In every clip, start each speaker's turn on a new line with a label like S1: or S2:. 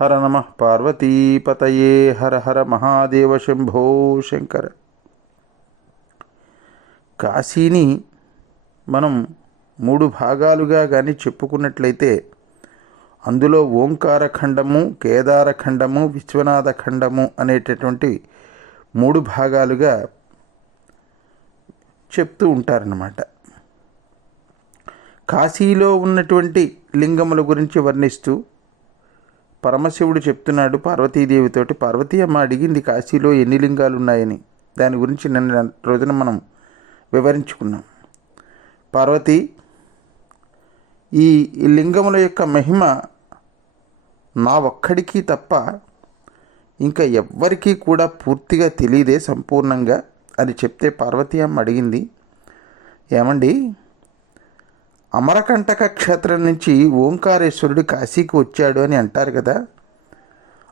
S1: హర నమ పార్వతీపతయే హర హర మహాదేవ శంభో శంకర. కాశీని మనం మూడు భాగాలుగా కానీ చెప్పుకున్నట్లయితే అందులో ఓంకార ఖండము కేదార విశ్వనాథ ఖండము అనేటటువంటి మూడు భాగాలుగా చెప్తూ ఉంటారన్నమాట. కాశీలో ఉన్నటువంటి లింగముల గురించి వర్ణిస్తూ పరమశివుడు చెప్తున్నాడు పార్వతీదేవితోటి పార్వతీ అమ్మ అడిగింది కాశీలో ఎన్ని లింగాలు ఉన్నాయని దాని గురించి నిన్న రోజున మనం వివరించుకున్నాం. పార్వతి ఈ లింగముల యొక్క మహిమ నా ఒక్కడికి తప్ప ఇంకా ఎవ్వరికీ కూడా పూర్తిగా తెలియదే సంపూర్ణంగా అని చెప్తే పార్వతీ అమ్మ అడిగింది. ఏమండి అమరకంటక క్షేత్రం నుంచి ఓంకారేశ్వరుడు కాశీకి వచ్చాడు అని అంటారు కదా.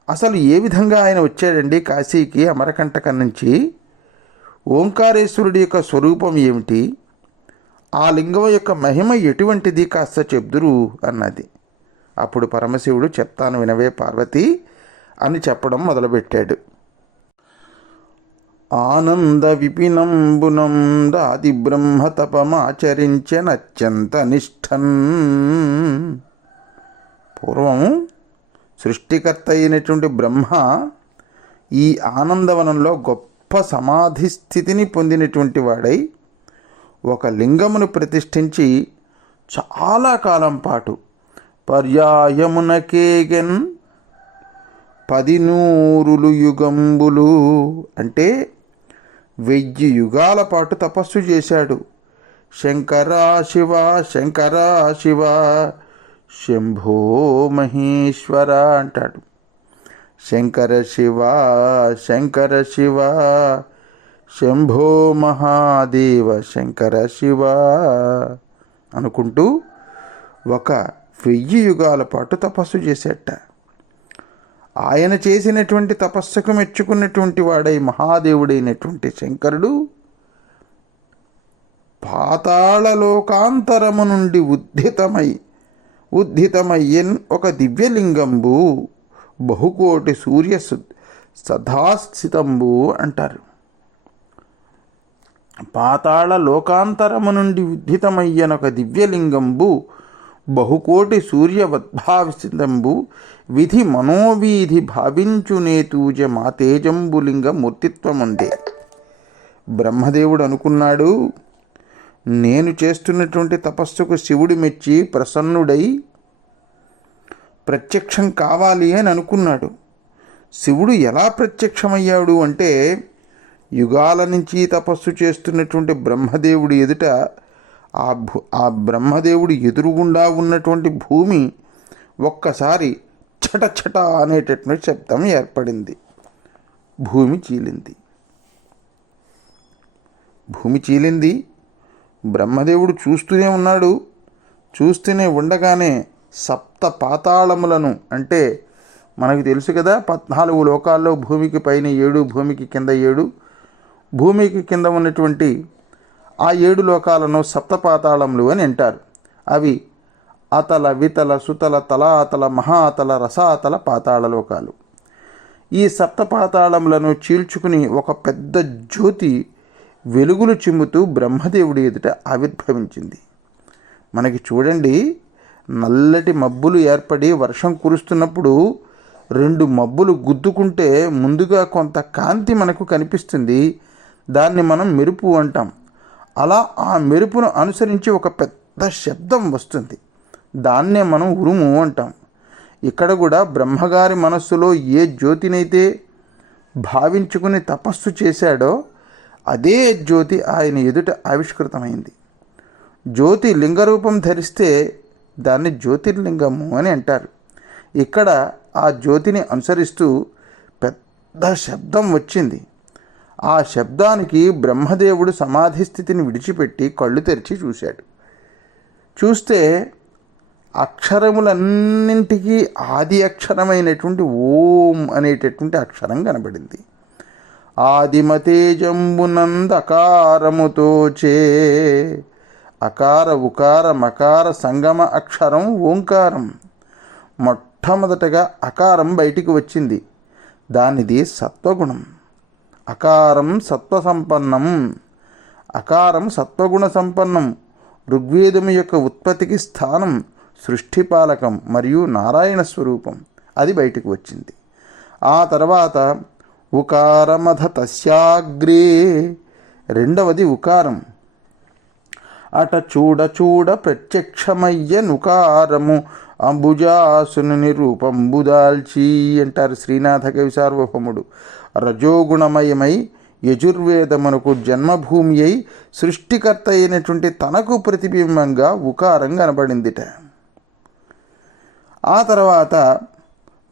S1: అసలు ఏ విధంగా ఆయన వచ్చాడండి కాశీకి అమరకంటకం నుంచి? ఓంకారేశ్వరుడి యొక్క స్వరూపం ఏమిటి? ఆ లింగం యొక్క మహిమ ఎటువంటిది కాస్త చెబుదురు అన్నది. అప్పుడు పరమశివుడు చెప్తాను వినవే పార్వతి అని చెప్పడం మొదలుపెట్టాడు. ఆనంద విపినంబునం రాది బ్రహ్మతపమాచరించనత్యంత నిష్టన్ పూర్వం సృష్టికర్త అయినటువంటి బ్రహ్మ ఈ ఆనందవనంలో గొప్ప సమాధి స్థితిని పొందినటువంటి వాడై ఒక లింగమును ప్రతిష్ఠించి చాలా కాలం పాటు పర్యాయమునకేగన్ పది నూరులు యుగంబులు అంటే వెయ్యి యుగాల పాటు తపస్సు చేశాడు. శంకరా శివ శంకరా శివ శంభో మహేశ్వర అంటాడు. శంకర శివ శంకర శివ శంభో మహాదేవ శంకర శివ అనుకుంటూ ఒక వెయ్యి యుగాల పాటు తపస్సు చేసేట. ఆయన చేసినటువంటి తపస్సుకు మెచ్చుకున్నటువంటి వాడై మహాదేవుడైనటువంటి శంకరుడు పాతాళలోకాంతరము నుండి ఉద్ధితమై ఉద్ధితమయ్యన్ ఒక దివ్యలింగంబు బహుకోటి సూర్య సదాస్థితంబు అంటారు. పాతాళ లోకాంతరము నుండి ఉద్ధితమయ్యనొక దివ్యలింగంబు బహుకోటి సూర్యవద్భావితంబు విధి మనోవీధి భావించునేతూజ మా తేజంబులింగ మూర్తిత్వముందే బ్రహ్మదేవుడు అనుకున్నాడు నేను చేస్తున్నటువంటి తపస్సుకు శివుడు మెచ్చి ప్రసన్నుడై ప్రత్యక్షం కావాలి అని అనుకున్నాడు. శివుడు ఎలా ప్రత్యక్షమయ్యాడు అంటే యుగాల నుంచి తపస్సు చేస్తున్నటువంటి బ్రహ్మదేవుడి ఎదుట ఆ భూ ఆ బ్రహ్మదేవుడు ఎదురుగుండా ఉన్నటువంటి భూమి ఒక్కసారి చట చట అనేటటువంటి శబ్దం ఏర్పడింది. భూమి చీలింది. భూమి చీలింది. బ్రహ్మదేవుడు చూస్తూనే ఉన్నాడు. చూస్తూనే ఉండగానే సప్త పాతాళములను అంటే మనకు తెలుసు కదా పద్నాలుగు లోకాల్లో భూమికి పైన ఏడు భూమికి కింద ఏడు భూమికి కింద ఉన్నటువంటి ఆ ఏడు లోకాలను సప్తపాతాళములు అని అంటారు. అవి అతల వితల సుతల తల అతల మహాతల రసాతల పాతాళ లోకాలు. ఈ సప్తపాతాళములను చీల్చుకుని ఒక పెద్ద జ్యోతి వెలుగులు చిమ్ముతూ బ్రహ్మదేవుడి ఎదుట ఆవిర్భవించింది. మనకి చూడండి నల్లటి మబ్బులు ఏర్పడి వర్షం కురుస్తున్నప్పుడు రెండు మబ్బులు గుద్దుకుంటే ముందుగా కొంత కాంతి మనకు కనిపిస్తుంది. దాన్ని మనం మెరుపు అంటాం. అలా ఆ మెరుపును అనుసరించి ఒక పెద్ద శబ్దం వస్తుంది. దాన్నే మనం ఉరుము అంటాం. ఇక్కడ కూడా బ్రహ్మగారి మనస్సులో ఏ జ్యోతినైతే భావించుకుని తపస్సు చేశాడో అదే జ్యోతి ఆయన ఎదుట ఆవిష్కృతమైంది. జ్యోతి లింగరూపం ధరిస్తే దాన్ని జ్యోతిర్లింగము అని అంటారు. ఇక్కడ ఆ జ్యోతిని అనుసరిస్తూ పెద్ద శబ్దం వచ్చింది. ఆ శబ్దానికి బ్రహ్మదేవుడు సమాధి స్థితిని విడిచిపెట్టి కళ్ళు తెరిచి చూశాడు. చూస్తే అక్షరములన్నింటికీ ఆది అక్షరమైనటువంటి ఓం అనేటటువంటి అక్షరం కనబడింది. ఆదిమతేజంబునందకారముతోచే అకార ఉకార మకార సంగమ అక్షరం ఓంకారం. మొట్టమొదటగా అకారం బయటికి వచ్చింది. దానిది సత్వగుణం. అకారం సత్వసంపన్నం. అకారం సత్వగుణ సంపన్నం ఋగ్వేదము యొక్క ఉత్పత్తికి స్థానం సృష్టిపాలకం మరియు నారాయణ స్వరూపం. అది బయటకు వచ్చింది. ఆ తర్వాత ఉకారమధ తస్యాగ్రే రెండవది ఉకారం. అట చూడ చూడ ప్రత్యక్షమయ్య నుకారము. అంబుజాసుని రూపంబుదాల్చి అంటారు శ్రీనాథ కవి సార్వభౌముడు. రజోగుణమయమై యజుర్వేదమునకు జన్మభూమి అయి సృష్టికర్త అయినటువంటి తనకు ప్రతిబింబంగా ఉకారం కనబడిందిట. ఆ తర్వాత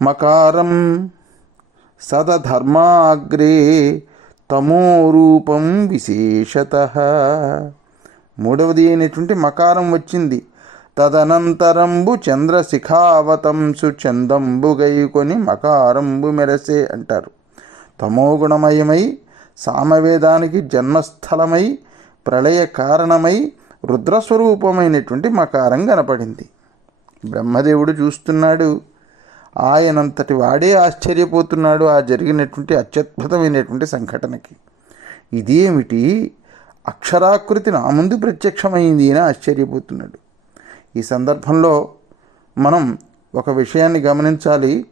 S1: మకారం సదధర్మాగ్రే తమోరూపం విశేషత. మూడవది అయినటువంటి మకారం వచ్చింది. తదనంతరంబు చంద్రశిఖావతంసు చందంబు గైకొని మకారంబు మెరసే అంటారు. తమోగుణమయమై సామవేదానికి జన్మస్థలమై ప్రళయ కారణమై రుద్రస్వరూపమైనటువంటి మకారం కనపడింది. బ్రహ్మదేవుడు చూస్తున్నాడు. ఆయనంతటి వాడే ఆశ్చర్యపోతున్నాడు ఆ జరిగినటువంటి అత్యద్భుతమైనటువంటి సంఘటనకి. ఇదేమిటి? అక్షరాకృతి నా ముందు ప్రత్యక్షమైంది అని ఆశ్చర్యపోతున్నాడు. ఈ సందర్భంలో మనం ఒక విషయాన్ని గమనించాలి.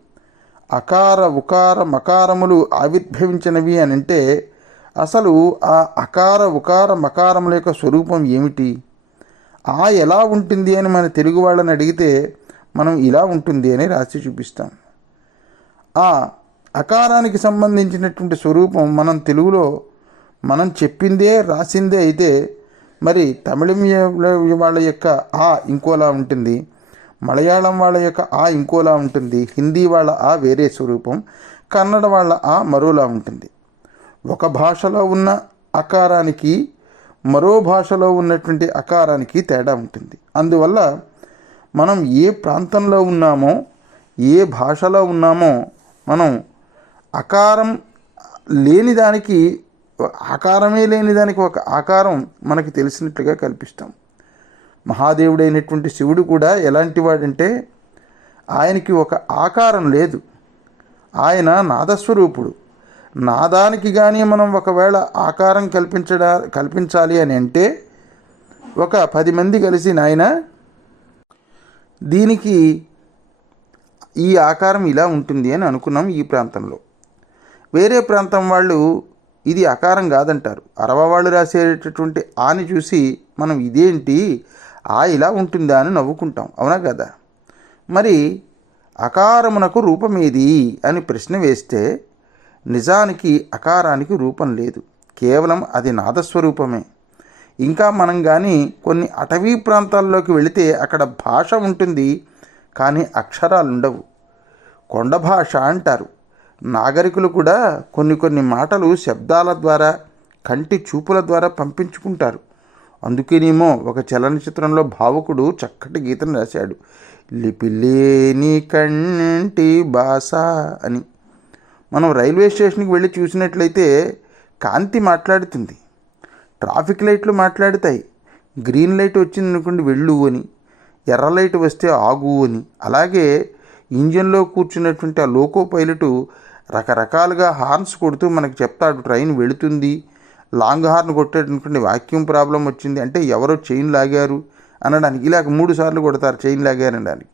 S1: అకార ఉకార మకారములు ఆవిర్భవించినవి అని అంటే అసలు ఆ అకార ఉకార మకారముల యొక్క స్వరూపం ఏమిటి? ఆ ఎలా ఉంటుంది అని మన తెలుగు వాళ్ళని అడిగితే మనం ఇలా ఉంటుంది అని రాసి చూపిస్తాం. ఆ అకారానికి సంబంధించినటువంటి స్వరూపం మనం తెలుగులో మనం చెప్పిందే రాసిందే అయితే మరి తమిళం వాళ్ళ యొక్క ఆ ఇంకోలా ఉంటుంది. మలయాళం వాళ్ళ యొక్క ఆ ఇంకోలా ఉంటుంది హిందీ వాళ్ళ ఆ వేరే స్వరూపం కన్నడ వాళ్ళ ఆ మరోలా ఉంటుంది. ఒక భాషలో ఉన్న అకారానికి మరో భాషలో ఉన్నటువంటి అకారానికి తేడా ఉంటుంది. అందువల్ల మనం ఏ ప్రాంతంలో ఉన్నామో ఏ భాషలో ఉన్నామో మనం అకారం లేని దానికి ఆకారమే లేని దానికి ఒక ఆకారం మనకి తెలిసినట్లుగా కల్పిస్తాం. మహాదేవుడైనటువంటి శివుడు కూడా ఎలాంటి వాడంటే ఆయనకి ఒక ఆకారం లేదు. ఆయన నాదస్వరూపుడు. నాదానికి కానీ మనం ఒకవేళ ఆకారం కల్పించడా కల్పించాలి అని అంటే ఒక పది మంది కలిసి నాయన దీనికి ఈ ఆకారం ఇలా ఉంటుంది అని అనుకున్నాం ఈ ప్రాంతంలో. వేరే ప్రాంతం వాళ్ళు ఇది ఆకారం కాదంటారు. అరవ వాళ్ళు రాసేటటువంటి ఆని చూసి మనం ఇదేంటి? ఆ ఇలా ఉంటుందా అని నవ్వుకుంటాం. అవునా కదా? మరి అకారమునకు రూపమేది అని ప్రశ్న వేస్తే నిజానికి అకారానికి రూపం లేదు. కేవలం అది నాదస్వరూపమే. ఇంకా మనం కానీ కొన్ని అటవీ ప్రాంతాల్లోకి వెళితే అక్కడ భాష ఉంటుంది కానీ అక్షరాలుండవు. కొండ భాష అంటారు. నాగరికులు కూడా కొన్ని కొన్ని మాటలు శబ్దాల ద్వారా కంటి చూపుల ద్వారా పంపించుకుంటారు. అందుకేనేమో ఒక చలనచిత్రంలో భావకుడు చక్కటి గీతను రాశాడు. లిపిలేని కంటి బాస అని. మనం రైల్వే స్టేషన్కి వెళ్ళి చూసినట్లయితే కాంతి మాట్లాడుతుంది. ట్రాఫిక్ లైట్లు మాట్లాడుతాయి. గ్రీన్ లైట్ వచ్చింది అనుకోండి వెళ్ళు అని. ఎర్ర లైట్ వస్తే ఆగు అని. అలాగే ఇంజన్లో కూర్చున్నటువంటి ఆ లోకో పైలటు రకరకాలుగా హార్న్స్ కొడుతూ మనకు చెప్తాడు ట్రైన్ వెళుతుంది లాంగ్ హార్న్ కొట్టాడు అనుకోండి వాక్యూమ్ ప్రాబ్లం వచ్చింది అంటే ఎవరో చైన్ లాగారు అనడానికి ఇలాగ మూడు సార్లు కొడతారు చైన్ లాగారనడానికి.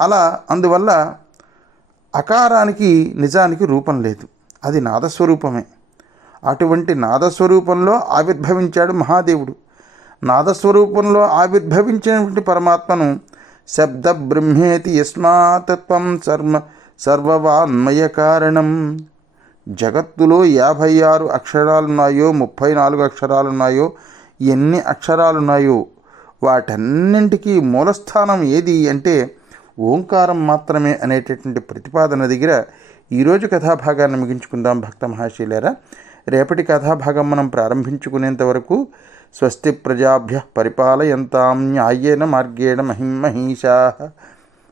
S1: అలా అందువల్ల అకారానికి నిజానికి రూపం లేదు. అది నాదస్వరూపమే. అటువంటి నాదస్వరూపంలో ఆవిర్భవించాడు మహాదేవుడు. నాదస్వరూపంలో ఆవిర్భవించినటువంటి పరమాత్మను శబ్ద బ్రహ్మేతి యస్మాతత్వం సర్మ సర్వవాన్మయ కారణం. జగత్తులో యాభై ఆరు అక్షరాలున్నాయో ముప్పై నాలుగు అక్షరాలున్నాయో ఎన్ని అక్షరాలున్నాయో వాటన్నింటికీ మూలస్థానం ఏది అంటే ఓంకారం మాత్రమే అనేటటువంటి ప్రతిపాదన దగ్గర ఈరోజు కథాభాగాన్ని ముగించుకుందాం భక్త మహాశీలేరా. రేపటి కథాభాగం మనం ప్రారంభించుకునేంత వరకు స్వస్తి ప్రజాభ్య పరిపాలయంతాం న్యాయేన మార్గేణ మహిమహీషా